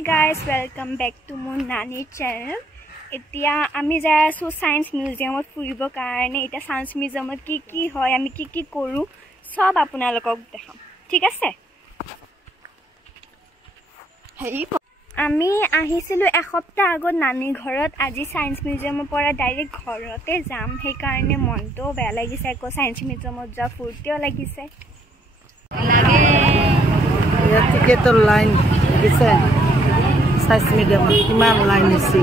Hey guys, welcome back to my Nani channel. এতিয়া আমি যাই আছো সায়েন্স মিউজিয়ামত ফুৰিব কাৰণে এটা সায়েন্স মিউজিয়ামত কি হয় আমি কি কৰো সব আপোনালোকক দেখাম ঠিক আছে হেই আমি আহিছিলো এক সপ্তাহ আগত নানি ঘৰত আজি সায়েন্স মিউজিয়ামৰ পৰা ডাইৰেক্ট ঘৰতে যাম সেই কাৰণে মনটো বেয়া লাগিছে আকৌ সায়েন্স মিউজিয়ামত যা ফুৰ্তিও লাগিছে লাগে ইয়া টিকেটৰ লাইন দিছে সায়েন্স মিউজিয়ামত কিমান লাইন আছে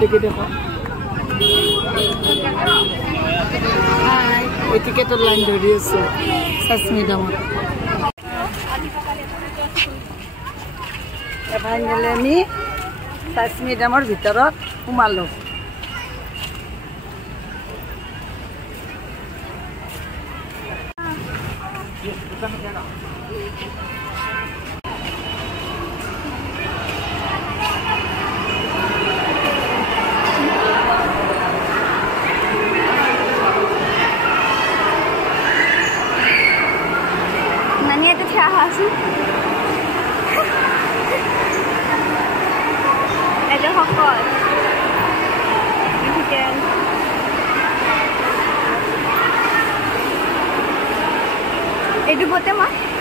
টিকেট দেখো এই টিকেটৰ লাইন ধৰি আছে সায়েন্স মিউজিয়ামত ফাইনেলি আমি সায়েন্স মিউজিয়ামৰ ভিতৰত সোমালো Nani itu क्या हासु? Ada hokol. Ini itu bote mah?